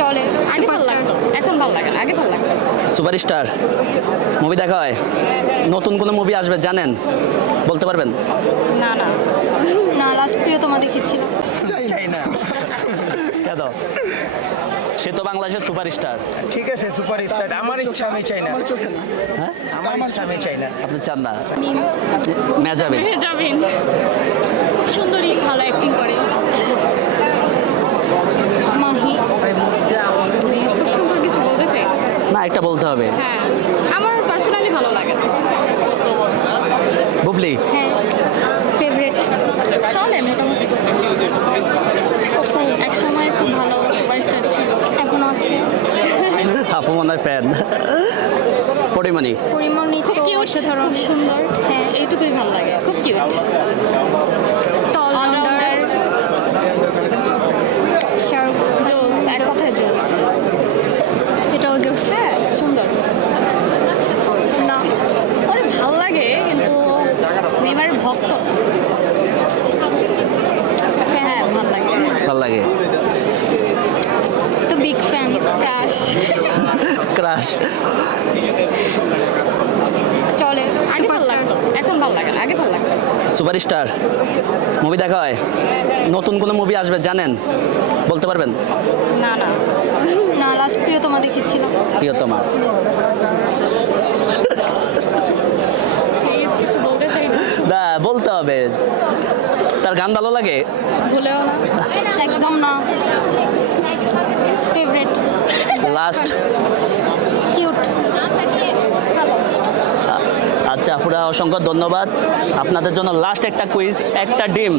চলে। আগে ভালো সুপারস্টার লাগতো। এখন ভালো লাগে না আগে ভালো লাগতো। সুপারস্টার মুভি দেখা হয়। নতুন কোনো মুভি আসবে জানেন? বলতে পারবেন? না না। না লাস্ট প্রিয়তমা দেখেছিলাম চাই না। কেন সে তো বাংলাদেশের সুপারস্টার ঠিক আছে সুপারস্টার আমার ইচ্ছা আমি চাই না। হ্যাঁ? আমার ইচ্ছা আমি চাই না। আপনি চান না? মেজাবে যাবেন খুব সুন্দরী ভালো অ্যাক্টিং করে মাহি খুব সুন্দর কিছু বলতে চাই একটা বলতে হবে? হ্যাঁ আমার পার্সোনালি ভালো লাগে না। বুবলি? হ্যাঁ ফেভারিট চলে মোটামুটি। এক সময় খুব ভালো সুপারস্টার ছিল এখনও আছে। আপু মনে হয় ফ্যান পরিমণি পরিমণি খুব cute, অসাধারণ। সুন্দর। হ্যাঁ এইটুকুই ভালো লাগে। খুব কিউট অলরাউন্ডার শাহরুখ জোস এক কথায় জোস এটাও জোস হ্যাঁ সুন্দর না ওরে ভালো লাগে কিন্তু নেইমারের ভক্ত। হ্যাঁ ভালো লাগে। ভালো লাগে? তো বিগ ফ্যান ক্রাশ ক্রাশ চলে সুপারস্টার এখন ভালো লাগে না আগে ভালো লাগতো। সুপারস্টার মুভি দেখা হয়? নতুন কোনো মুভি আসবে জানেন? বলতে পারবেন? না না। না লাস্ট প্রিয়তমা দেখেছিলাম। প্রিয়তমা প্লিজ কিছু বলতে চাই না না বলতে হবে? তার গান ভালো লাগে? ভুলেও না। একদম না। ফেভারিট লাস্ট কিউট আচ্ছা আপুরা অসংখ্য ধন্যবাদ। আপনাদের জন্য লাস্ট একটা কুইজ একটা ডিম।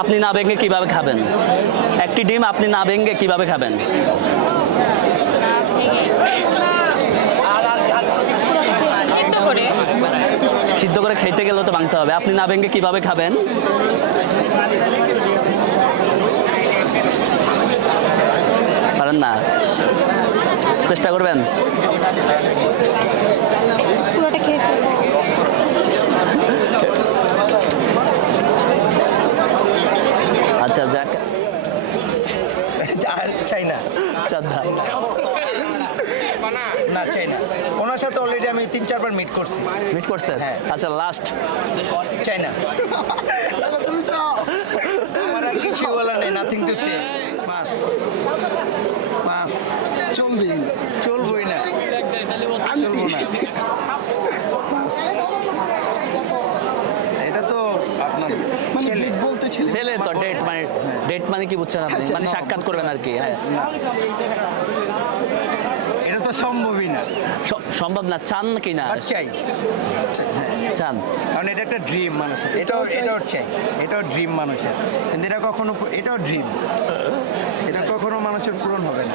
আপনি না ভেঙে কীভাবে খাবেন? একটি ডিম আপনি না ভেঙে কীভাবে খাবেন? করে খেতে গেলে তো ভাঙতে হবে। আপনি না ভেঙে কীভাবে খাবেন? পারেন না? চেষ্টা করবেন? পুরোটা খেয়ে ফেলব। আচ্ছা যাক। চাই না। চাঁদা না চাই না। সাথে অলরেডি আমি তিন চারবার মিট করছি। মিট করছেন? হ্যাঁ। আচ্ছা লাস্ট চাই না আমার আর কিছু বলার নেই nothing to say pass pass চলবে চলবই না। চলবো না। এটা তো আপনার মানে ছেলে। বলতে ছেলে। ছেলে তো ডেট মানে ডেট মানে কি বুঝছেন আপনি? আচ্ছা, মানে সাক্ষাৎ করবেন আর কি হ্যাঁ। এটা সম্ভবই না। সম্ভব না চান কি না চাই। চান। কারণ এটা একটা ড্রিম মানুষের। এটাও এটাও চাই। এটাও ড্রিম মানুষের। কিন্তু এটা কখনো এটাও ড্রিম এটা কখনো মানুষের পূরণ হবে না।